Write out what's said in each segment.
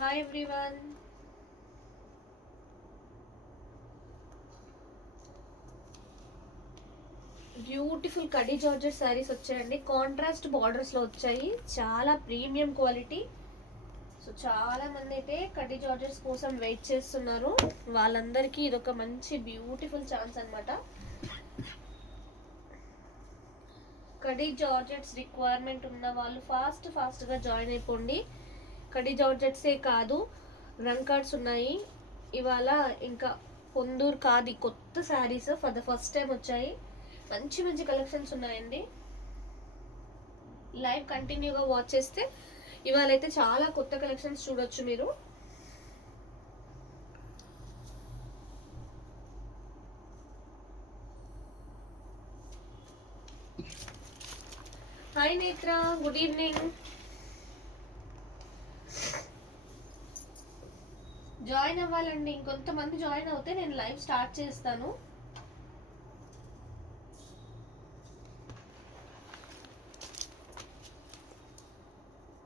Hi everyone. Beautiful khadi georgette saris వచ్చాయండి. Contrast బార్డర్స్లో వచ్చాయి. చాలా ప్రీమియం క్వాలిటీ. సో చాలా మంది అయితే కడీ జార్జెట్స్ కోసం వెయిట్ చేస్తున్నారు. వాళ్ళందరికీ ఇదొక మంచి బ్యూటిఫుల్ ఛాన్స్ అనమాట. కడీ జార్జెట్స్ రిక్వైర్మెంట్ ఉన్న వాళ్ళు ఫాస్ట్గా జాయిన్ అయిపోండి. కడీ జార్జెట్సే కాదు, రంగ్ కార్డ్స్ ఉన్నాయి. ఇవాళ ఇంకా పొందూరు కాది కొత్త saris for the first time వచ్చాయి. మంచి మంచి కలెక్షన్స్ ఉన్నాయండి. లైవ్ కంటిన్యూగా వాచ్ చేస్తే ఇవాళ అయితే చాలా కొత్త కలెక్షన్స్ చూడొచ్చు మీరు. హాయ్ నేత్ర, గుడ్ ఈవినింగ్. జాయిన్ అవ్వాలండి. ఇంకొంతమంది జాయిన్ అవుతే నేను లైవ్ స్టార్ట్ చేస్తాను.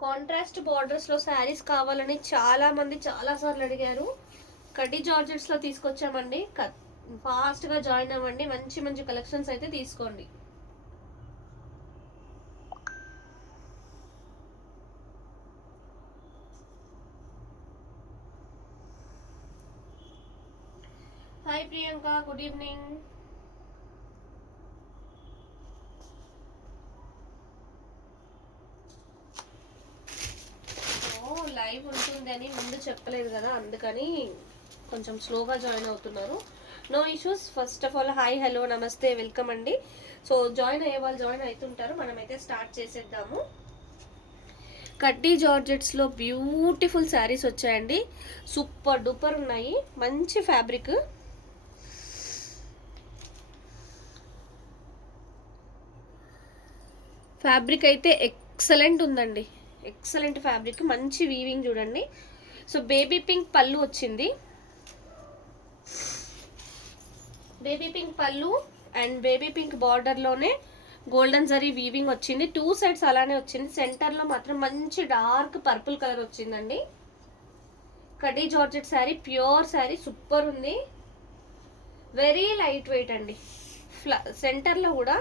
కాంట్రాస్ట్ బార్డర్స్లో శారీస్ కావాలని చాలా మంది చాలాసార్లు అడిగారు. కడ్డీ జార్జెట్స్లో తీసుకొచ్చామండి. ఫాస్ట్గా జాయిన్ అవ్వండి. మంచి మంచి కలెక్షన్స్ అయితే తీసుకోండి. Hi Priyanka, good evening. Live ఉంటుందని ముందు చెప్పలేదు కదా, అందుకని కొంచెం స్లోగా జాయిన్ అవుతున్నారు. No issues. First of all hi, hello, నమస్తే, వెల్కమ్ అండి. సో జాయిన్ అయ్యే వాళ్ళు జాయిన్ అవుతుంటారు. మనమైతే స్టార్ట్ చేసేద్దాము. కడ్డీ జార్జెట్స్లో బ్యూటిఫుల్ శారీస్ వచ్చాయండి. సూపర్ డూపర్ ఉన్నాయి. మంచి ఫ్యాబ్రిక్. ఫ్యాబ్రిక్ అయితే ఎక్సలెంట్ ఉందండి. ఎక్సలెంట్ ఫ్యాబ్రిక్, మంచి వీవింగ్ చూడండి. సో బేబీ పింక్ పళ్ళు వచ్చింది. బేబీ పింక్ పళ్ళు అండ్ బేబీ పింక్ బార్డర్లోనే గోల్డెన్ జరీ వీవింగ్ వచ్చింది. టూ సైడ్స్ అలానే వచ్చింది. సెంటర్లో మాత్రం మంచి డార్క్ పర్పుల్ కలర్ వచ్చిందండి. కడ్డీ georgette sari, pure sari, super ఉంది. వెరీ లైట్ వెయిట్ అండి. సెంటర్లో కూడా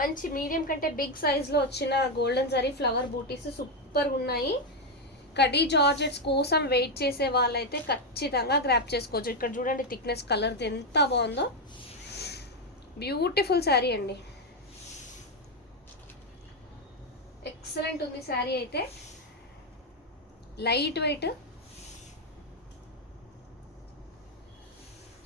మంచి మీడియం కంటే బిగ్ సైజ్లో వచ్చిన గోల్డెన్ జరీ ఫ్లవర్ బూటీస్ సూపర్ ఉన్నాయి. కడ్డీ జార్జెట్స్ కోసం వెయిట్ చేసే వాళ్ళైతే ఖచ్చితంగా గ్రాప్ చేసుకోవచ్చు. ఇక్కడ చూడండి థిక్నెస్, కలర్ ఎంత బాగుందో. బ్యూటిఫుల్ శారీ అండి. ఎక్సలెంట్ ఉంది శారీ అయితే. లైట్ వెయిట్,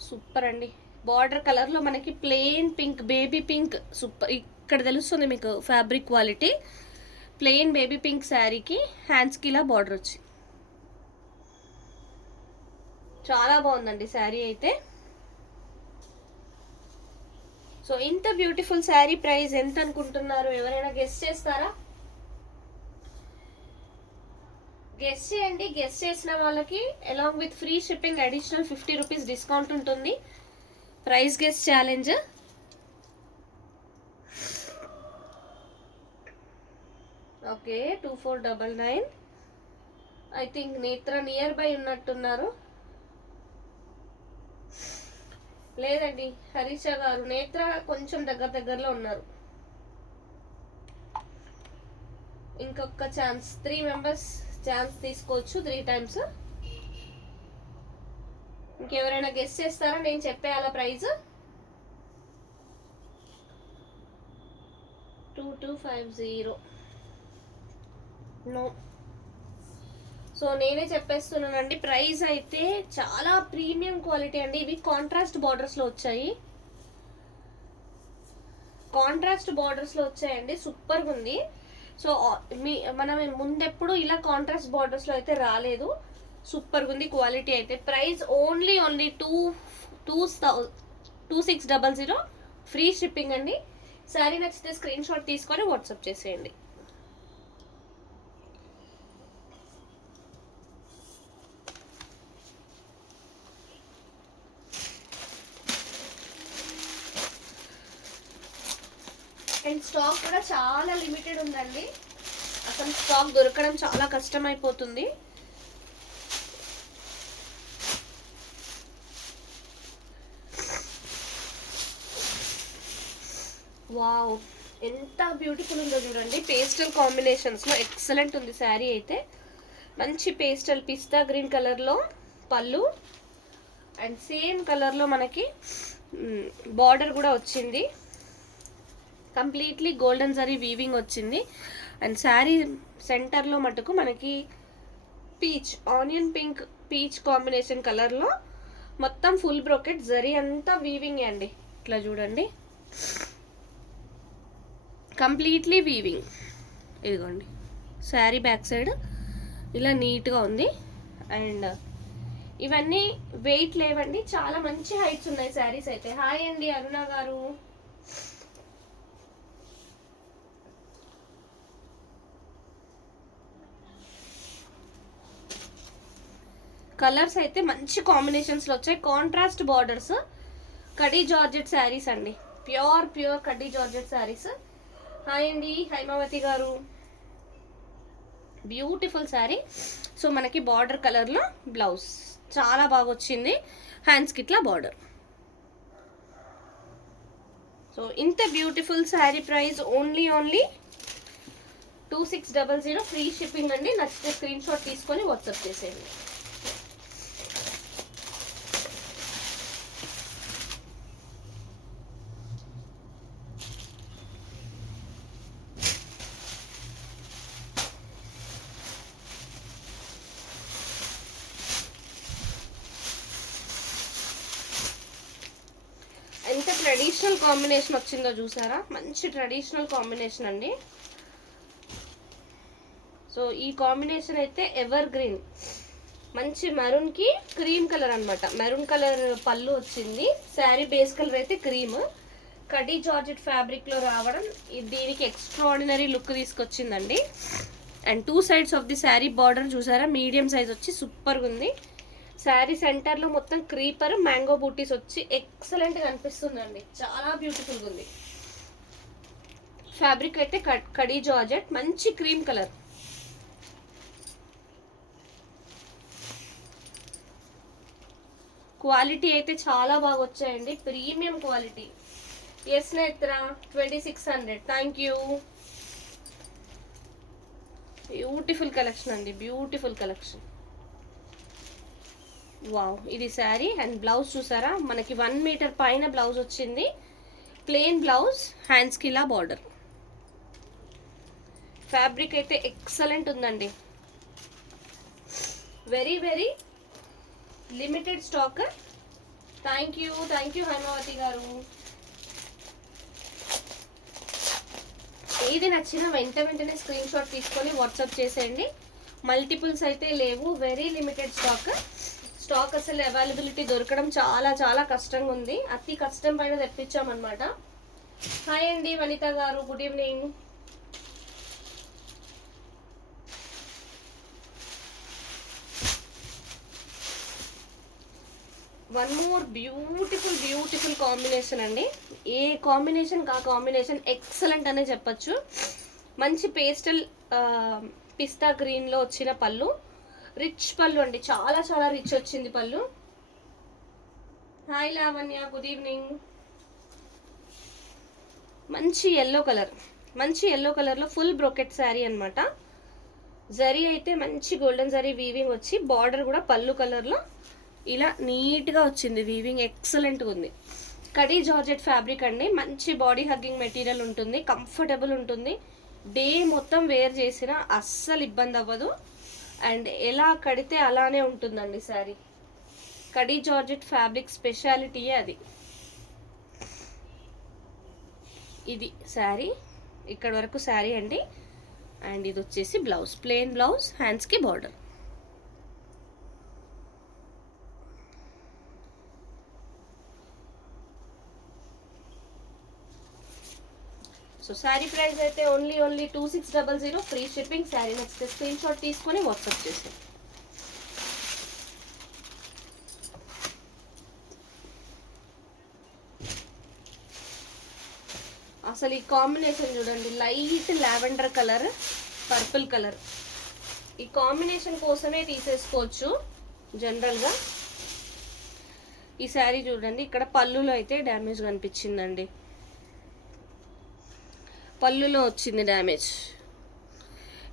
సూపర్ అండి. బార్డర్ కలర్లో మనకి plain pink, baby pink, super. ఇక్కడ తెలుస్తుంది మీకు fabric quality. Plain baby pink శారీకి హ్యాండ్స్కి ఇలా బార్డర్ వచ్చి చాలా బాగుందండి శారీ అయితే. సో ఇంత బ్యూటిఫుల్ శారీ ప్రైస్ ఎంత అనుకుంటున్నారు? ఎవరైనా గెస్ చేస్తారా? గెస్ చేయండి. గెస్ చేసిన వాళ్ళకి along with free shipping additional 50 rupees discount ఉంటుంది. Price guess challenge. Okay, 2499. I think Netra nearby ఉన్నట్టున్నారు. లేదండి హరీష గారు, నేత్ర కొంచెం దగ్గరలో ఉన్నారు. ఇంకొక ఛాన్స్, 3 మెంబర్స్ ఛాన్స్ తీసుకోవచ్చు 3 టైమ్స్. ఇంకెవరైనా గెస్ చేస్తారా? నేను చెప్పేయాలా ప్రైజ్? 2250. నో. సో నేనే చెప్పేస్తున్నానండి. ప్రైస్ అయితే చాలా ప్రీమియం క్వాలిటీ అండి. ఇవి కాంట్రాస్ట్ బార్డర్స్లో వచ్చాయి. కాంట్రాస్ట్ బార్డర్స్లో వచ్చాయండి. సూపర్గా ఉంది. సో మనం ముందెప్పుడు ఇలా కాంట్రాస్ట్ బార్డర్స్లో అయితే రాలేదు. సూపర్గా ఉంది క్వాలిటీ అయితే. ప్రైస్ ఓన్లీ 2600, ఫ్రీ షిప్పింగ్ అండి. శారీ నచ్చితే స్క్రీన్ షాట్ తీసుకొని వాట్సాప్ చేసేయండి. అండ్ స్టాక్ కూడా చాలా లిమిటెడ్ ఉందండి. అసలు స్టాక్ దొరకడం చాలా కష్టమైపోతుంది. వావ్, ఎంత బ్యూటిఫుల్ ఉందో చూడండి. పేస్టల్ కాంబినేషన్స్లో ఎక్సలెంట్ ఉంది శారీ అయితే. మంచి పేస్టల్ పిస్తా గ్రీన్ కలర్లో పళ్ళు, అండ్ సేమ్ కలర్లో మనకి బార్డర్ కూడా వచ్చింది. కంప్లీట్లీ గోల్డెన్ జరీ వీవింగ్ వచ్చింది. అండ్ శారీ సెంటర్లో మటుకు మనకి peach, onion pink peach combination కలర్లో మొత్తం ఫుల్ బ్రోకెట్ జరీ అంతా వీవింగ్ అండి. ఇట్లా చూడండి, కంప్లీట్లీ వీవింగ్. ఇదిగోండి శారీ బ్యాక్ సైడ్ ఇలా నీట్గా ఉంది. అండ్ ఇవన్నీ వెయిట్ లేవండి, చాలా మంచి హైట్స్ ఉన్నాయి శారీస్ అయితే. హాయ్ అండి అరుణ గారు. కలర్స్ అయితే మంచి కాంబినేషన్స్లో వచ్చాయి. Contrast borders, khadi georgette saris అండి. Pure khadi georgette saris. Hi అండి హైమావతి గారు. బ్యూటిఫుల్ శారీ. సో మనకి బార్డర్ కలర్లో బ్లౌజ్ చాలా బాగా వచ్చింది. హ్యాండ్స్కి ఇట్లా బార్డర్. సో ఇంత beautiful sari price only 2600, free shipping అండి. నచ్చితే స్క్రీన్ షాట్ తీసుకొని వాట్సాప్ చేసేయండి. ఎంత ట్రెడిషనల్ కాంబినేషన్ వచ్చిందో చూసారా, మంచి ట్రెడిషనల్ కాంబినేషన్ అండి. సో ఈ కాంబినేషన్ అయితే ఎవర్ గ్రీన్, మంచి మెరూన్కి క్రీమ్ కలర్ అనమాట. మెరూన్ కలర్ పళ్ళు వచ్చింది. శారీ బేస్ కలర్ అయితే క్రీమ్. కడీ జార్జెట్ ఫ్యాబ్రిక్లో రావడం దీనికి ఎక్స్ట్రాడినరీ లుక్ తీసుకొచ్చిందండి. And 2 sides of the sari border చూసారా, మీడియం సైజ్ వచ్చి సూపర్గా ఉంది. శారీ సెంటర్లో మొత్తం క్రీపర్ మ్యాంగో బూటీస్ వచ్చి ఎక్సలెంట్గా అనిపిస్తుందండి. చాలా బ్యూటిఫుల్గా ఉంది. ఫ్యాబ్రిక్ అయితే కడీ జార్జెట్, మంచి క్రీమ్ కలర్. క్వాలిటీ అయితే చాలా బాగా వచ్చాయండి, ప్రీమియం క్వాలిటీ. ఎస్ నేత్ర 2600. Thank you. బ్యూటిఫుల్ కలెక్షన్ అండి, బ్యూటిఫుల్ కలెక్షన్. వావ్, ఇది శారీ. అండ్ బ్లౌజ్ చూసారా, మనకి 1 మీటర్ పైన బ్లౌజ్ వచ్చింది. ప్లెయిన్ బ్లౌజ్, హ్యాండ్స్కి ఇలా బార్డర్. ఫ్యాబ్రిక్ అయితే ఎక్సలెంట్ ఉందండి. Very limited stock. Thank you Hymavathi garu. ఏది నచ్చినా వెంటనే స్క్రీన్ షాట్ తీసుకొని వాట్సాప్ చేసేయండి. మల్టిపుల్స్ అయితే లేవు, వెరీ లిమిటెడ్ స్టాక్ అసలు అవైలబిలిటీ దొరకడం చాలా కష్టంగా ఉంది. అతి కష్టం పైన తెప్పించామన్నమాట. హాయ్ అండి వనిత గారు, good evening. One more beautiful combination అండి. ఏ కాంబినేషన్ కాంబినేషన్ ఎక్సలెంట్ అనే చెప్పచ్చు. మంచి పేస్టల్ పిస్తా గ్రీన్లో వచ్చిన పళ్ళు, రిచ్ పళ్ళు అండి, చాలా రిచ్ వచ్చింది పళ్ళు. Hi Lavanya, good evening. మంచి ఎల్లో కలర్లో ఫుల్ బ్రోకెట్ శారీ అనమాట. జరీ అయితే మంచి గోల్డెన్ జరీ వీవింగ్ వచ్చి, బార్డర్ కూడా పళ్ళు కలర్లో ఇలా నీట్గా వచ్చింది. వీవింగ్ ఎక్సలెంట్గా ఉంది. కడీ జార్జెట్ ఫ్యాబ్రిక్ అండి, మంచి బాడీ హగ్గింగ్ మెటీరియల్ ఉంటుంది, కంఫర్టబుల్ ఉంటుంది. డే మొత్తం వేర్ చేసినా అస్సలు ఇబ్బంది అవ్వదు. అండ్ ఎలా కడితే అలానే ఉంటుందండి శారీ. కడీ జార్జెట్ ఫ్యాబ్రిక్ స్పెషాలిటీయే అది. ఇది శారీ, ఇక్కడ వరకు శారీ అండి. అండ్ ఇది వచ్చేసి బ్లౌజ్, ప్లెయిన్ బ్లౌజ్, హ్యాండ్స్కి బార్డర్. సో శారీ ప్రైస్ అయితే ఓన్లీ 2600, ఫ్రీ షిప్పింగ్. శారీ నచ్చితే స్క్రీన్ షాట్ తీసుకొని వాట్సాప్ చేసి. అసలు ఈ కాంబినేషన్ చూడండి, light lavender colour, purple colour. ఈ కాంబినేషన్ కోసమే తీసేసుకోవచ్చు జనరల్గా. ఈ శారీ చూడండి, ఇక్కడ పళ్ళులో అయితే డ్యామేజ్ కనిపించిందండి. పళ్ళులో వచ్చింది డ్యామేజ్.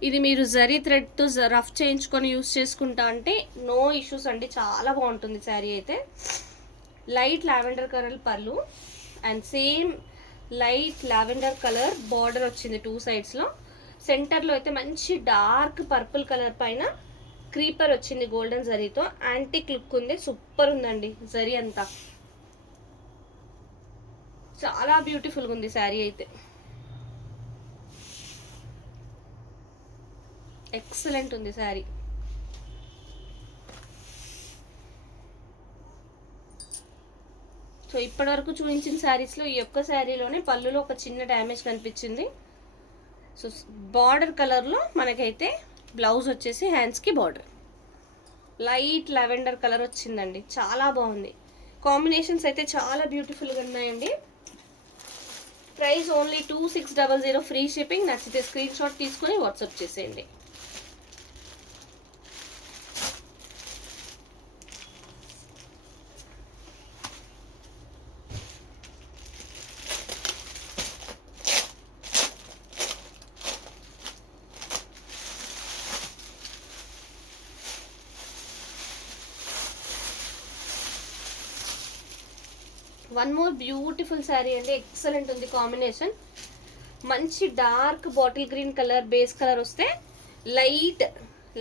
ఇది మీరు జరీ థ్రెడ్తో రఫ్ చేయించుకొని యూస్ చేసుకుంటా అంటే నో ఇష్యూస్ అండి, చాలా బాగుంటుంది శారీ అయితే. లైట్ లావెండర్ కలర్ పళ్ళు and same light lavender colour border వచ్చింది 2 సైడ్స్లో. సెంటర్లో అయితే మంచి డార్క్ పర్పుల్ కలర్ పైన క్రీపర్ వచ్చింది గోల్డెన్ జరీతో. యాంటిక్ లుక్ ఉంది, సూపర్ ఉందండి. జరీ అంతా చాలా బ్యూటిఫుల్గా ఉంది శారీ అయితే. ఎక్సలెంట్ ఉంది శారీ. సో ఇప్పటివరకు చూపించిన శారీస్లో ఈ ఒక్క శారీలోనే పళ్ళులో ఒక చిన్న డ్యామేజ్ కనిపించింది. సో బార్డర్ కలర్లో మనకైతే బ్లౌజ్ వచ్చేసి హ్యాండ్స్కి బార్డర్ లైట్ లావెండర్ కలర్ వచ్చిందండి, చాలా బాగుంది. కాంబినేషన్స్ అయితే చాలా బ్యూటిఫుల్గా ఉన్నాయండి. Price only 2600, free shipping. నచ్చితే స్క్రీన్ షాట్ తీసుకొని వాట్సాప్ చేసేయండి. వన్ మోర్ బ్యూటిఫుల్ శారీ అండి, ఎక్సలెంట్ ఉంది కాంబినేషన్. మంచి dark bottle green colour base colour వస్తే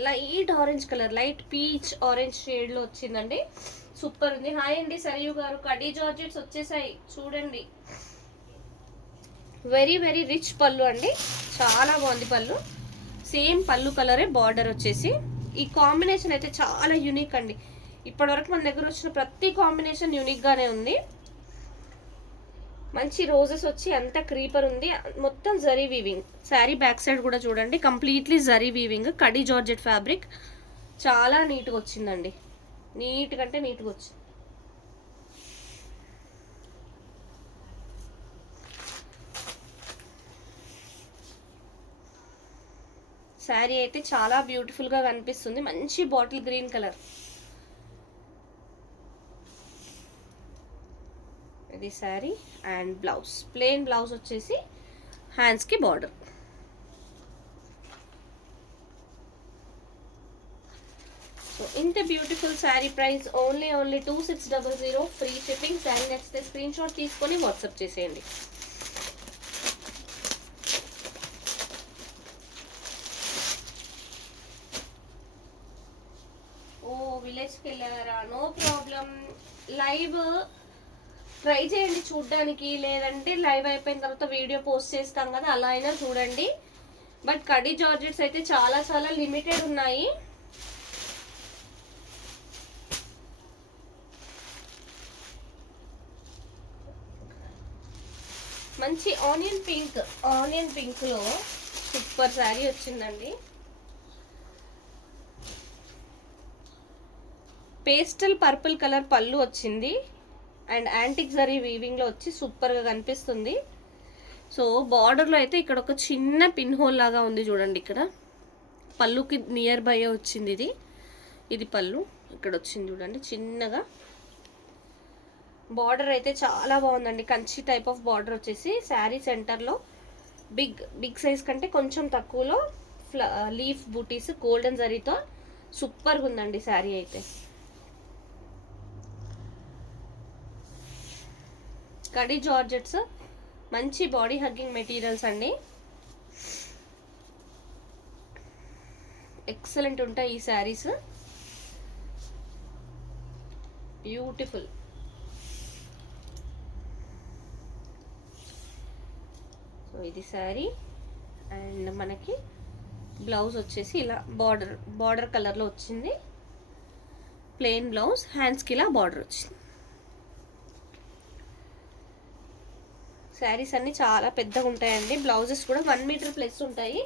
light orange colour, light peach orange షేడ్లో వచ్చిందండి, సూపర్ ఉంది. హాయ్ అండి సరియు గారు, కడీ జార్జెట్స్ వచ్చేసాయి చూడండి. వెరీ వెరీ రిచ్ పళ్ళు అండి, చాలా బాగుంది పళ్ళు. సేమ్ పళ్ళు కలరే బార్డర్ వచ్చేసి. ఈ కాంబినేషన్ అయితే చాలా యూనిక్ అండి. ఇప్పటివరకు మన దగ్గర వచ్చిన ప్రతి కాంబినేషన్ యూనిక్గానే ఉంది. మంచి రోజెస్ వచ్చి అంతా క్రీపర్ ఉంది, మొత్తం zari weaving. Sari back side కూడా చూడండి, completely zari weaving, khadi georgette fabric. చాలా నీట్గా వచ్చిందండి, నీట్గా అంటే నీట్గా వచ్చింది. శారీ అయితే చాలా బ్యూటిఫుల్గా కనిపిస్తుంది, మంచి బాటిల్ గ్రీన్ కలర్. ఇది sari and blouse, plain blouse వచ్చేసి హ్యాండ్స్కి బార్డర్. సో ఇంత beautiful sari price only 2600, free shipping. Sari నచ్చితే స్క్రీన్ షాట్ తీసుకొని వాట్సాప్ చేసేయండి. ఓ విలేజ్కి వెళ్ళారా, నో ప్రాబ్లం. లైవ్ ట్రై చేయండి చూడడానికి, లేదంటే లైవ్ అయిపోయిన తర్వాత వీడియో పోస్ట్ చేస్తాం కదా, అలా అయినా చూడండి. బట్ కడీ జార్జెట్స్ అయితే చాలా చాలా లిమిటెడ్ ఉన్నాయి. మంచి ఆనియన్ పింక్లో సూపర్ శారీ వచ్చిందండి. పేస్టల్ పర్పుల్ కలర్ పళ్ళు వచ్చింది అండ్ యాంటిక్ జరీ వీవింగ్లో వచ్చి సూపర్గా కనిపిస్తుంది. సో బార్డర్లో అయితే ఇక్కడ ఒక చిన్న పిన్ హోల్ లాగా ఉంది చూడండి, ఇక్కడ పళ్ళుకి నియర్ బై వచ్చింది. ఇది పళ్ళు ఇక్కడ వచ్చింది చూడండి చిన్నగా. బార్డర్ అయితే చాలా బాగుందండి, కంచి టైప్ ఆఫ్ బార్డర్ వచ్చేసి. శారీ సెంటర్లో బిగ్ సైజ్ కంటే కొంచెం తక్కువలో లీఫ్ బూటీస్ గోల్డెన్ జరీతో సూపర్గా ఉందండి శారీ అయితే. కడీ జార్జెట్స్ మంచి బాడీ హగ్గింగ్ మెటీరియల్స్ అండి, ఎక్సలెంట్ ఉంటాయి ఈ శారీస్, బ్యూటిఫుల్. సో ఇది శారీ అండ్ మనకి బ్లౌజ్ వచ్చేసి ఇలా బార్డర్ కలర్లో వచ్చింది, ప్లెయిన్ బ్లౌజ్, హ్యాండ్స్కి ఇలా బార్డర్ వచ్చింది. శారీస్ అన్నీ చాలా పెద్దగా ఉంటాయండి, బ్లౌజెస్ కూడా 1 మీటర్ ప్లస్ ఉంటాయి.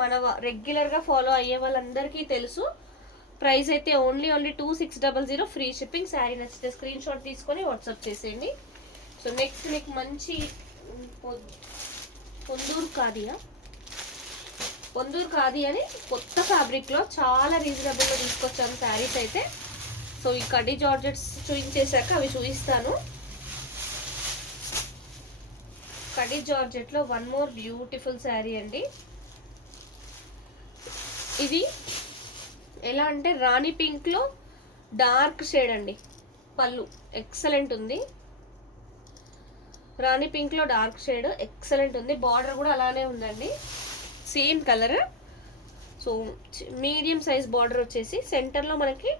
మన రెగ్యులర్గా ఫాలో అయ్యే వాళ్ళందరికీ తెలుసు. ప్రైస్ అయితే ఓన్లీ 2600, ఫ్రీ షిప్పింగ్. శారీ నచ్చితే స్క్రీన్ షాట్ తీసుకొని వాట్సాప్ చేసేయండి. సో నెక్స్ట్ మీకు మంచి పొందూరు ఖాదీ అని కొత్త ఫ్యాబ్రిక్లో చాలా రీజనబుల్గా తీసుకొచ్చాను శారీస్ అయితే. సో ఈ కడీ జార్జెట్స్ చూపించేశాక అవి చూపిస్తాను. కడి జార్జెట్లో వన్ మోర్ బ్యూటిఫుల్ శారీ అండి. ఇది ఎలా అంటే రాణి పింక్లో డార్క్ షేడ్ అండి. పళ్ళు ఎక్సలెంట్ ఉంది. రాణి పింక్లో డార్క్ షేడ్ ఎక్సలెంట్ ఉంది. బార్డర్ కూడా అలానే ఉందండి, same colour. So medium size border వచ్చేసి సెంటర్లో మనకి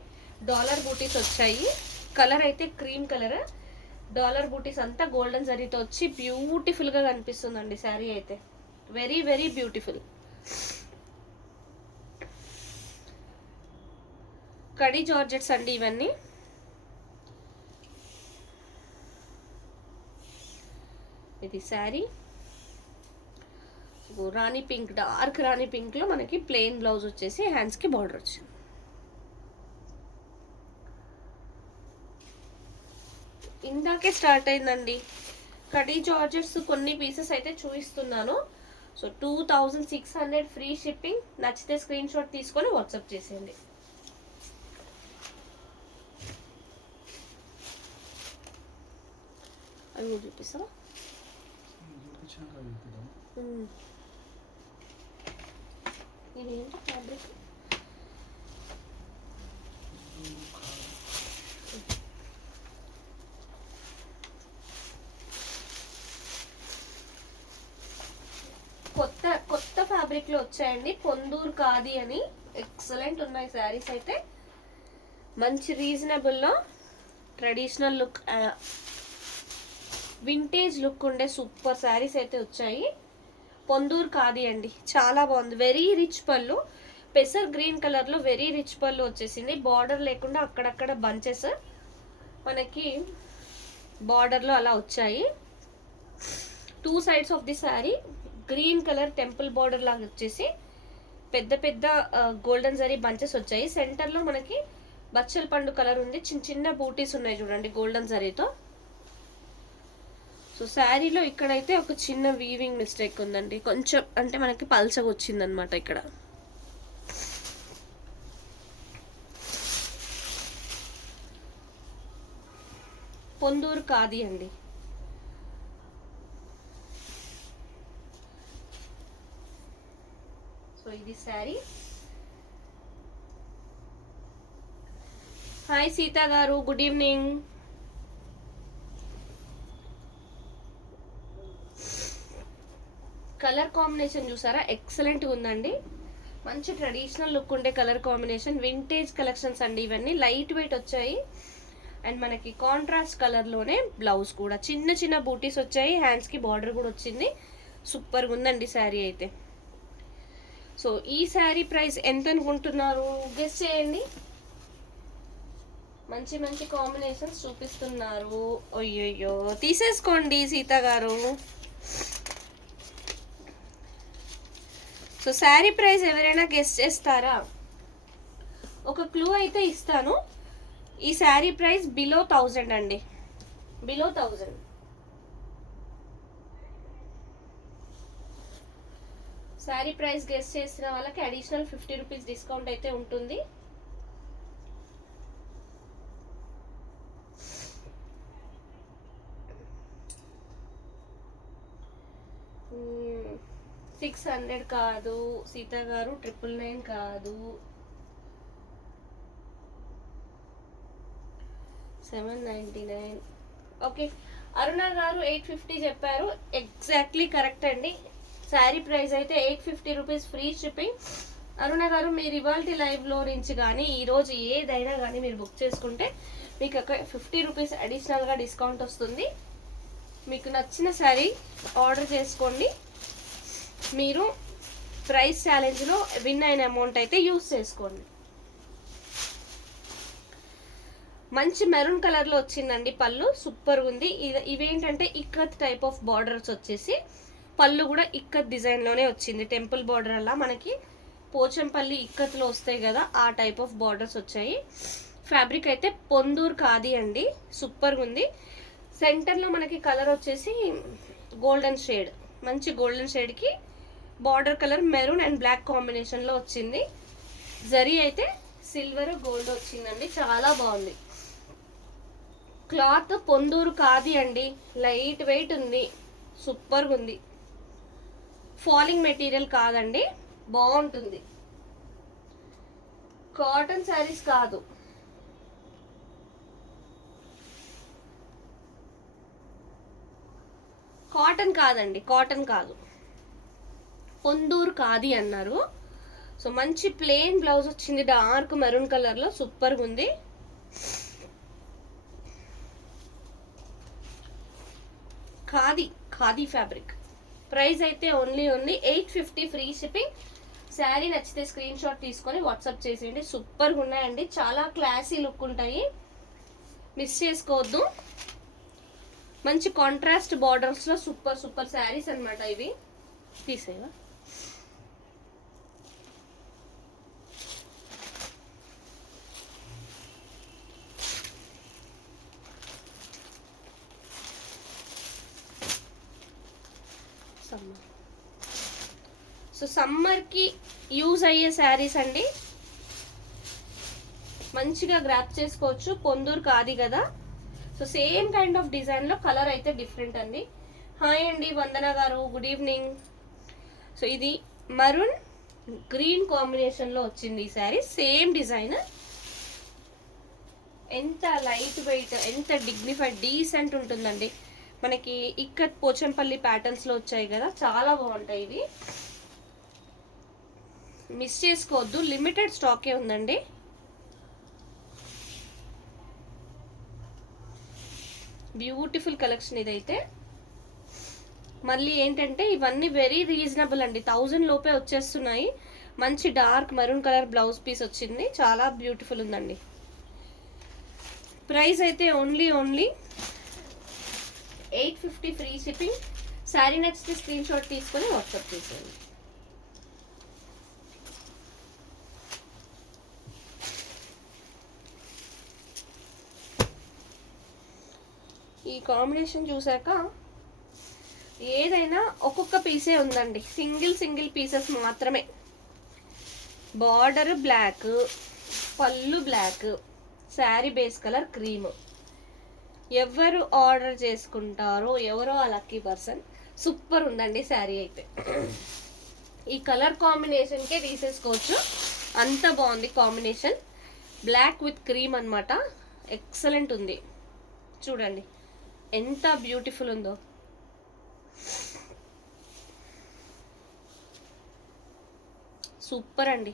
డాలర్ బూటీస్ వచ్చాయి. కలర్ అయితే క్రీమ్ కలర్. డాలర్ బూటీస్ అంతా గోల్డెన్ జరీతో వచ్చి బ్యూటిఫుల్గా కనిపిస్తుందండి శారీ అయితే. Very very beautiful. కడి జార్జెట్స్ అండి ఇవన్నీ. ఇది శారీ రాణి పింక్, డార్క్ రాణి పింక్లో మనకి ప్లెయిన్ బ్లౌజ్ వచ్చేసి హ్యాండ్స్కి బార్డర్ వచ్చింది. ఇందాకే స్టార్ట్ అయిందండి కడి జార్జెట్స్. కొన్ని పీసెస్ అయితే చూపిస్తున్నాను. So 2600 free shipping. నచ్చితే స్క్రీన్ షాట్ తీసుకొని వాట్సాప్ చేసేయండి. అవి కూడా చూపిస్తావా? ఇదేంటి ఫ్యాబ్రిక్? కొత్త ఫ్యాబ్రిక్ లో వచ్చాయండి, పొందూరు ఖాదీ అని. ఎక్సలెంట్ ఉన్నాయి శారీస్ అయితే. మంచి రీజనబుల్ లో ట్రెడిషనల్ లుక్, వింటేజ్ లుక్ ఉండే సూపర్ శారీస్ అయితే వచ్చాయి. పొందూరు ఖాదీ అండి, చాలా బాగుంది. వెరీ రిచ్ పళ్ళు, పెసర్ గ్రీన్ కలర్ లో వెరీ రిచ్ పళ్ళు వచ్చేసింది. బార్డర్ లేకుండా అక్కడక్కడ బంచెస్ మనకి బార్డర్ లో అలా వచ్చాయి. Two sides of the sari green colour temple border లాగా వచ్చేసి పెద్ద పెద్ద గోల్డెన్ జరీ బంచెస్ వచ్చాయి. సెంటర్లో మనకి బచ్చల పండు కలర్ ఉంది. చిన్న చిన్న బూటీస్ ఉన్నాయి చూడండి గోల్డెన్ జరీతో. సో శారీలో ఇక్కడైతే ఒక చిన్న వీవింగ్ మిస్టేక్ ఉందండి, కొంచెం అంటే మనకి పల్చగా వచ్చిందనమాట ఇక్కడ. పొందూరు ఖాదీ అండి. సో ఇది శారీ. హాయ్ సీత గారు, గుడ్ ఈవినింగ్. కలర్ కాంబినేషన్ చూసారా, ఎక్సలెంట్గా ఉందండి. మంచి ట్రెడిషనల్ లుక్ ఉండే కలర్ కాంబినేషన్. వింటేజ్ కలెక్షన్స్ అండి ఇవన్నీ. లైట్ వెయిట్ వచ్చాయి అండ్ మనకి కాంట్రాస్ట్ కలర్లోనే బ్లౌజ్ కూడా చిన్న చిన్న బూటీస్ వచ్చాయి. హ్యాండ్స్కి బార్డర్ కూడా వచ్చింది. సూపర్గా ఉందండి శారీ అయితే. సో ఈ శారీ ప్రైస్ ఎంత అనుకుంటున్నారు? గెస్ చేయండి. మంచి మంచి కాంబినేషన్స్ చూపిస్తున్నారు. అయ్యయ్యో, తీసేసుకోండి సీత గారు. సో శారీ ప్రైస్ ఎవరైనా గెస్ చేస్తారా? ఒక క్లూ అయితే ఇస్తాను. ఈ శారీ ప్రైస్ బిలో 1000 అండి, బిలో 1000. శారీ ప్రైస్ గెస్ చేసిన వాళ్ళకి అడిషనల్ 50 రూపీస్ డిస్కౌంట్ అయితే ఉంటుంది. Hmm, 600 కాదు సీత గారు, 999 కాదు, 799. ఓకే, అరుణ గారు 850 చెప్పారు. ఎగ్జాక్ట్లీ కరెక్ట్ అండి. శారీ ప్రైస్ అయితే 850 రూపీస్ ఫ్రీ షిప్పింగ్. అరుణ గారు, మీరు ఇవాల్టి లైవ్లో నుంచి కానీ ఈరోజు ఏదైనా కానీ మీరు బుక్ చేసుకుంటే మీకు ఒక 50 రూపీస్ అడిషనల్గా డిస్కౌంట్ వస్తుంది. మీకు నచ్చిన శారీ ఆర్డర్ చేసుకోండి. మీరు ప్రైస్ ఛాలెంజ్లో విన్ అయిన అమౌంట్ అయితే యూస్ చేసుకోండి. మంచి మెరూన్ కలర్లో వచ్చిందండి పళ్ళు, సూపర్ ఉంది. ఇవేంటంటే ఇక్కత్ టైప్ ఆఫ్ బార్డర్స్ వచ్చేసి పళ్ళు కూడా ఇక్కత్ డిజైన్లోనే వచ్చింది. టెంపుల్ బార్డర్ అలా మనకి పోచంపల్లి ఇక్కత్లో వస్తాయి కదా, ఆ టైప్ ఆఫ్ బార్డర్స్ వచ్చాయి. ఫ్యాబ్రిక్ అయితే పొందూరు ఖాదీ అండి, సూపర్గా ఉంది. సెంటర్లో మనకి కలర్ వచ్చేసి గోల్డెన్ షేడ్, మంచి గోల్డెన్ షేడ్కి border colour maroon and black కాంబినేషన్లో వచ్చింది. జరీ అయితే సిల్వర్ గోల్డ్ వచ్చిందండి, చాలా బాగుంది. క్లాత్ పొందూరు ఖాదీ అండి, లైట్ వెయిట్ ఉంది. సూపర్గా ఉంది. ఫాలింగ్ మెటీరియల్ కాదండి, బాగుంటుంది. కాటన్ శారీస్ కాదు, కాటన్ కాదండి, కాటన్ కాదు, పొందూరు ఖాదీ అన్నారు. సో మంచి ప్లెయిన్ బ్లౌజ్ వచ్చింది, డార్క్ మెరూన్ కలర్లో, సూపర్గా ఉంది. ఖాదీ ఖాదీ ఫ్యాబ్రిక్. ప్రైస్ అయితే ఓన్లీ 850 ఫ్రీ షిప్పింగ్. శారీ నచ్చితే స్క్రీన్ షాట్ తీసుకొని వాట్సాప్ చేసేయండి. సూపర్గా ఉన్నాయండి, చాలా క్లాసీ లుక్ ఉంటాయి, మిస్ చేసుకోవద్దు. మంచి కాంట్రాస్ట్ బార్డర్స్లో సూపర్ సూపర్ శారీస్ అనమాట ఇవి. తీసేవా సమ్మర్. సో సమ్మర్కి యూజ్ అయ్యే శారీస్ అండి, మంచిగా గ్రాప్ చేసుకోవచ్చు. పొందూరు కాది కదా, సో సేమ్ కైండ్ ఆఫ్ డిజైన్లో కలర్ అయితే డిఫరెంట్ అండి. హాయ్ అండి వందన గారు, గుడ్ ఈవినింగ్. సో ఇది మరూన్ గ్రీన్ కాంబినేషన్లో వచ్చింది ఈ శారీ, సేమ్ డిజైన్. ఎంత లైట్ వెయిట్, ఎంత డిగ్నిఫైడ్ డీసెంట్ ఉంటుందండి. మనకి ఇక్కత్ పోచంపల్లి ప్యాటర్న్స్లో వచ్చాయి కదా, చాలా బాగుంటాయి ఇవి, మిస్ చేసుకోవద్దు. లిమిటెడ్ స్టాకే ఉందండి. బ్యూటిఫుల్ కలెక్షన్ ఇదైతే. మళ్ళీ ఏంటంటే ఇవన్నీ వెరీ రీజనబుల్ అండి, 1000 లోపే వచ్చేస్తున్నాయి. మంచి dark maroon colour blouse piece వచ్చింది, చాలా బ్యూటిఫుల్ ఉందండి. ప్రైస్ అయితే ఓన్లీ 850 ఫ్రీ షిప్పింగ్. శారీ నచ్చితే స్క్రీన్ షాట్ తీసుకొని వాట్సాప్ చేసేయండి. ఈ కాంబినేషన్ చూసాక ఏదైనా ఒక్కొక్క పీసే ఉందండి, సింగిల్ పీసెస్ మాత్రమే. బార్డర్ బ్లాక్, పళ్ళు black, sari base colour cream. ఎవరు ఆర్డర్ చేసుకుంటారో ఎవరో ఆ లక్కీ పర్సన్. సూపర్ ఉందండి శారీ అయితే. ఈ కలర్ కాంబినేషన్కే తీసేసుకోవచ్చు, అంత బాగుంది కాంబినేషన్. బ్లాక్ విత్ క్రీమ్ అనమాట, ఎక్సలెంట్ ఉంది. చూడండి ఎంత బ్యూటిఫుల్ ఉందో. సూపర్ అండి,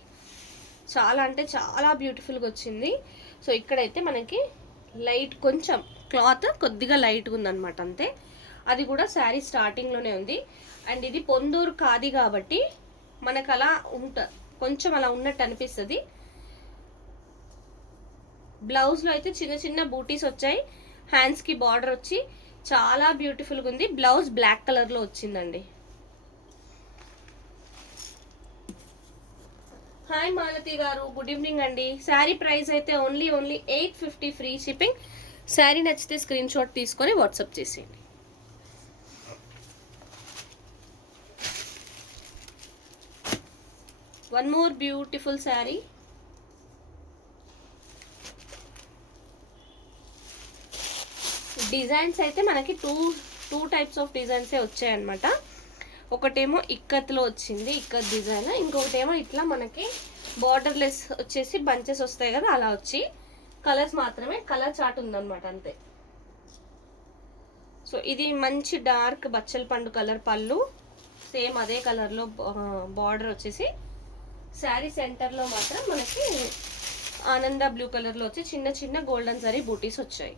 చాలా అంటే చాలా బ్యూటిఫుల్గా వచ్చింది. సో ఇక్కడైతే మనకి లైట్, కొంచెం క్లాత్ కొద్దిగా లైట్గా ఉందన్నమాట అంతే. అది కూడా శారీ స్టార్టింగ్లోనే ఉంది. అండ్ ఇది పొందూరు ఖాదీ కాబట్టి మనకు అలా కొంచెం అలా ఉన్నట్టు అనిపిస్తుంది. బ్లౌజ్లో అయితే చిన్న చిన్న బూటీస్ వచ్చాయి, హ్యాండ్స్కి బార్డర్ వచ్చి చాలా బ్యూటిఫుల్గా ఉంది. బ్లౌజ్ బ్లాక్ కలర్లో వచ్చిందండి. హాయ్ మాలతి గారు, గుడ్ ఈవినింగ్ అండి. శారీ ప్రైస్ అయితే ఓన్లీ 850 ఫ్రీ షిప్పింగ్. శారీ నచ్చితే స్క్రీన్ షాట్ తీసుకొని వాట్సాప్ చేసేయండి. One more beautiful sari. Designs అయితే మనకి టూ టైప్స్ ఆఫ్ డిజైన్సే వచ్చాయన్నమాట. ఒకటేమో ఇక్కత్లో వచ్చింది, ఇక్కత్ డిజైన్. ఇంకొకటేమో ఇట్లా మనకి బార్డర్లెస్ వచ్చేసి బంచెస్ వస్తాయి కదా, అలా వచ్చి కలర్స్ మాత్రమే, కలర్ చార్ట్ ఉందన్నమాట అంతే. సో ఇది మంచి డార్క్ బచ్చల పండు కలర్ పళ్ళు, సేమ్ అదే కలర్లో బార్డర్ వచ్చేసి. శారీ సెంటర్లో మాత్రం మనకి ఆనంద బ్లూ కలర్లో వచ్చి చిన్న చిన్న గోల్డెన్ జరీ బూటీస్ వచ్చాయి.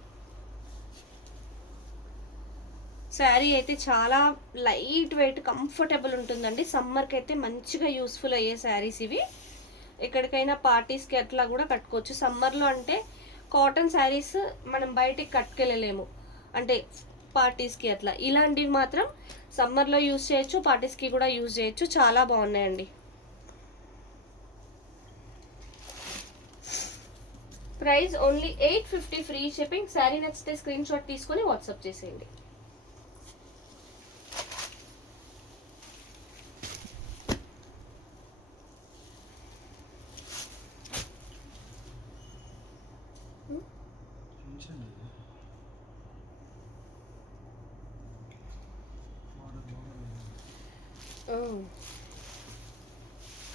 శారీ అయితే చాలా లైట్ వెయిట్, కంఫర్టబుల్ ఉంటుందండి. సమ్మర్కి అయితే మంచిగా యూస్ఫుల్ అయ్యే శారీస్ ఇవి. ఎక్కడికైనా పార్టీస్కి అట్లా కూడా కట్టుకోవచ్చు. సమ్మర్లో అంటే కాటన్ శారీస్ మనం బయటికి కట్టుకెళ్ళలేము, అంటే పార్టీస్కి అట్లా. ఇలాంటివి మాత్రం సమ్మర్లో యూజ్ చేయొచ్చు, పార్టీస్కి కూడా యూజ్ చేయొచ్చు, చాలా బాగున్నాయండి. Price only 850 free shipping. Sari నచ్చితే స్క్రీన్ షాట్ తీసుకొని వాట్సాప్ చేసేయండి.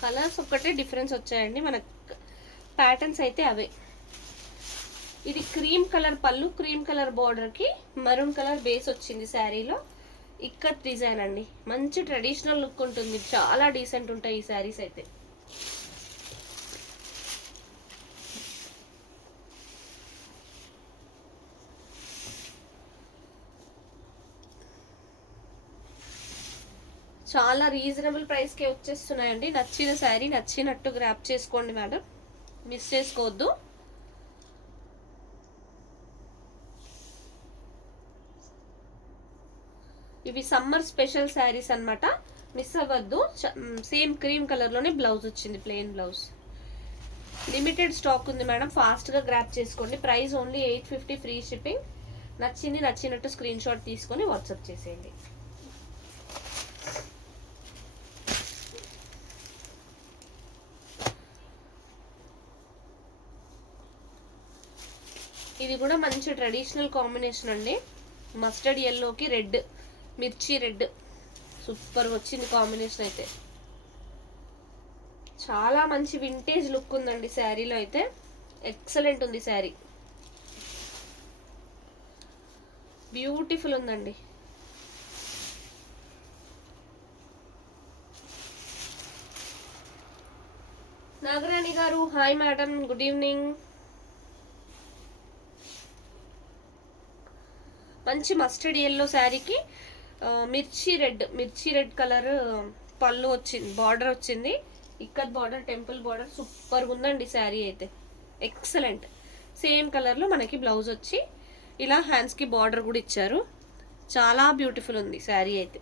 కలర్స్ ఒక్కటే డిఫరెన్స్ వచ్చాయండి, మన ప్యాటర్న్స్ అయితే అవే. ఇది క్రీమ్ కలర్ పళ్ళు, క్రీమ్ కలర్ బార్డర్కి మరూన్ కలర్ బేస్ వచ్చింది శారీలో. ఇక్కత్ డిజైన్ అండి, మంచి ట్రెడిషనల్ లుక్ ఉంటుంది, చాలా డీసెంట్ ఉంటాయి ఈ శారీస్ అయితే. చాలా రీజనబుల్ ప్రైస్కే వచ్చేస్తున్నాయండి. నచ్చిన శారీ నచ్చినట్టు గ్రాప్ చేసుకోండి మేడం, మిస్ చేసుకోవద్దు. ఇవి సమ్మర్ స్పెషల్ శారీస్ అనమాట, మిస్ అవ్వద్దు. సేమ్ క్రీమ్ కలర్లోనే బ్లౌజ్ వచ్చింది, ప్లెయిన్ బ్లౌజ్. లిమిటెడ్ స్టాక్ ఉంది మేడం, ఫాస్ట్గా గ్రాప్ చేసుకోండి. Price only 850, free shipping. నచ్చింది నచ్చినట్టు స్క్రీన్ షాట్ తీసుకొని వాట్సాప్ చేసేయండి. ఇది కూడా మంచి ట్రెడిషనల్ కాంబినేషన్ అండి, మస్టర్డ్ ఎల్లోకి రెడ్, మిర్చి రెడ్, సూపర్ వచ్చింది కాంబినేషన్ అయితే. చాలా మంచి వింటేజ్ లుక్ ఉందండి శారీలో అయితే, ఎక్సలెంట్ ఉంది శారీ, బ్యూటిఫుల్ ఉందండి. నాగరాణి గారు హాయ్ మేడం, గుడ్ ఈవినింగ్. మంచి మస్టర్డ్ ఎల్లో శారీకి మిర్చి రెడ్ కలర్ పళ్ళు వచ్చింది, బార్డర్ వచ్చింది, ikat border, temple border, super ఉందండి శారీ అయితే, ఎక్సలెంట్. సేమ్ కలర్లో మనకి బ్లౌజ్ వచ్చి ఇలా హ్యాండ్స్కి బార్డర్ కూడా ఇచ్చారు, చాలా బ్యూటిఫుల్ ఉంది శారీ అయితే.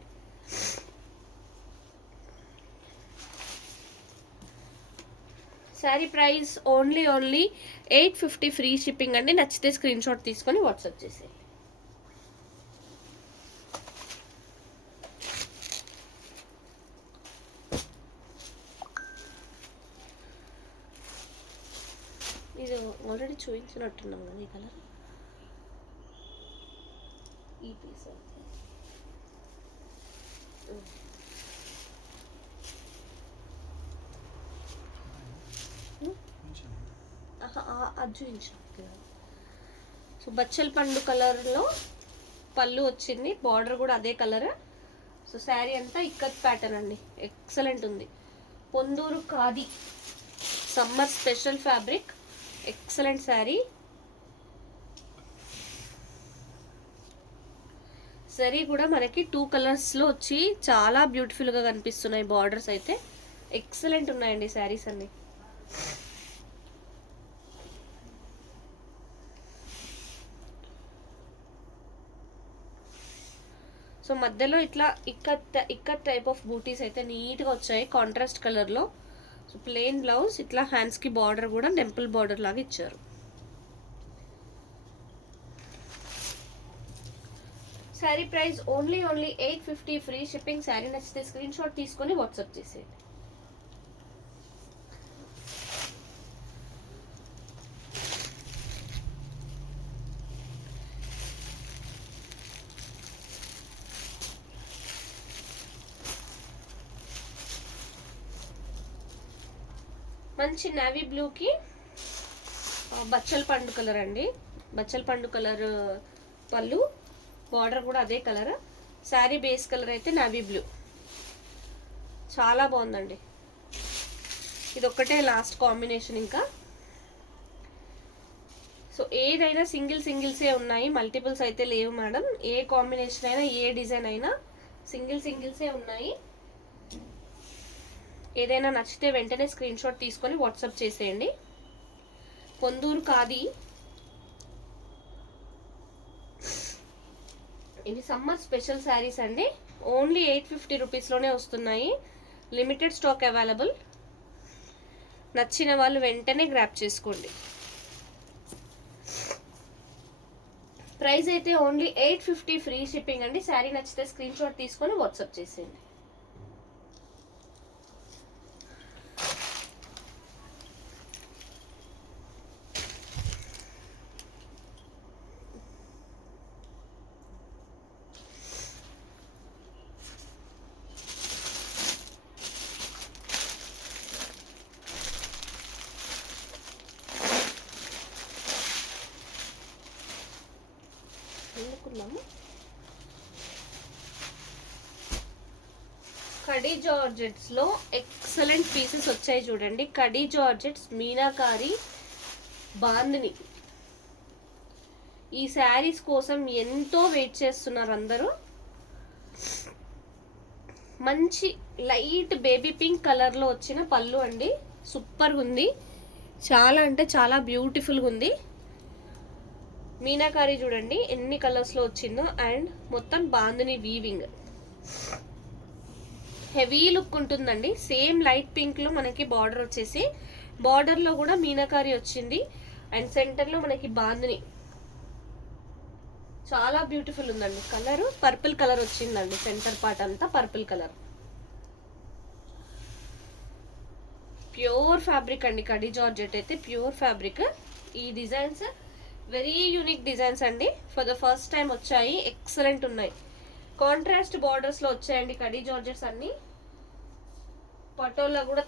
Sari price only 850, free shipping అండి. నచ్చితే స్క్రీన్ షాట్ తీసుకొని వాట్సాప్ చేసేయండి. ఇది ఆల్రెడీ చూపించినట్టున్నాం కదా ఈ కలర్, ఈ పీస్ అది చూపించాం. సో బచ్చల్ పండు కలర్లో పళ్ళు వచ్చింది, బార్డర్ కూడా అదే కలర్. సో శారీ అంతా ఇక్కత్ ప్యాటర్న్ అండి, ఎక్సలెంట్ ఉంది. Ponduru khadi summer special fabric, excellent sari. Sari కూడా మనకి 2 కలర్స్లో వచ్చి చాలా బ్యూటిఫుల్గా కనిపిస్తున్నాయి, బార్డర్స్ అయితే ఎక్సలెంట్ ఉన్నాయండి శారీస్ అన్ని. సో మధ్యలో ఇట్లా ఇక్కత్ టైప్ ఆఫ్ బూటీస్ అయితే నీట్గా వచ్చాయి కాంట్రాస్ట్ కలర్లో. సో ప్లెయిన్ బ్లౌజ్, ఇట్లా హ్యాండ్స్కి బార్డర్ కూడా టెంపుల్ బార్డర్ లాగా ఇచ్చారు. Sari price only 850, free shipping. Sari నచ్చితే స్క్రీన్ షాట్ తీసుకొని వాట్సాప్ చేసేయండి. మంచి నేవీ బ్లూకి బచ్చల్ పండు కలర్ అండి, బచ్చల్ పండు కలర్ పళ్ళు, బార్డర్ కూడా అదే కలర్. శారీ బేస్ కలర్ అయితే నేవీ బ్లూ, చాలా బాగుందండి. ఇది ఒక్కటే లాస్ట్ కాంబినేషన్ ఇంకా. సో ఏదైనా సింగిల్సే ఉన్నాయి, మల్టిపుల్స్ అయితే లేవు మేడం. ఏ కాంబినేషన్ అయినా, ఏ డిజైన్ అయినా సింగిల్సే ఉన్నాయి. ఏదైనా నచ్చితే వెంటనే స్క్రీన్ షాట్ తీసుకొని వాట్సాప్ చేసేయండి. పొందూరు ఖాదీ, ఇవి సమ్మర్ స్పెషల్ శారీస్ అండి, ఓన్లీ 850 రూపీస్లోనే వస్తున్నాయి. Limited stock available. నచ్చిన వాళ్ళు వెంటనే గ్రాప్ చేసుకోండి. ప్రైస్ అయితే ఓన్లీ 850, ఫ్రీ షిప్పింగ్ అండి. శారీ నచ్చితే స్క్రీన్ షాట్ తీసుకొని వాట్సాప్ చేసేయండి. ఎందుకున్నాము కడీ జార్జెట్స్ లో ఎక్సలెంట్ పీసెస్ వచ్చాయి చూడండి. కడీ జార్జెట్స్ మీనాకారి బాందిని. ఈ శారీస్ కోసం ఎంతో వెయిట్ చేస్తున్నారు అందరూ. మంచి లైట్ బేబీ పింక్ కలర్ లో వచ్చిన పళ్ళు అండి. సూపర్గా ఉంది, చాలా అంటే చాలా బ్యూటిఫుల్గా ఉంది. మీనాకారి చూడండి ఎన్ని కలర్స్ లో వచ్చిందో. అండ్ మొత్తం బాందిని వీవింగ్, హెవీ లుక్ ఉంటుందండి. సేమ్ లైట్ పింక్ లో మనకి బార్డర్ వచ్చేసి, బార్డర్ లో కూడా మీనాకారి వచ్చింది. అండ్ సెంటర్ లో మనకి బాందిని చాలా బ్యూటిఫుల్ ఉందండి. కలర్ పర్పుల్ కలర్ వచ్చిందండి, సెంటర్ పార్ట్ అంతా పర్పుల్ కలర్. ప్యూర్ ఫ్యాబ్రిక్ అండి, కడీ జార్జెట్ అయితే ప్యూర్ ఫ్యాబ్రిక్. ఈ డిజైన్స్ వెరీ యూనిక్ డిజైన్స్ అండి, ఫర్ ద ఫస్ట్ టైం వచ్చాయి. ఎక్సలెంట్ ఉన్నాయి. కాంట్రాస్ట్ బార్డర్స్ లో వచ్చాయండి కడీ జార్జెట్స్ అన్ని. పటోలా కూడా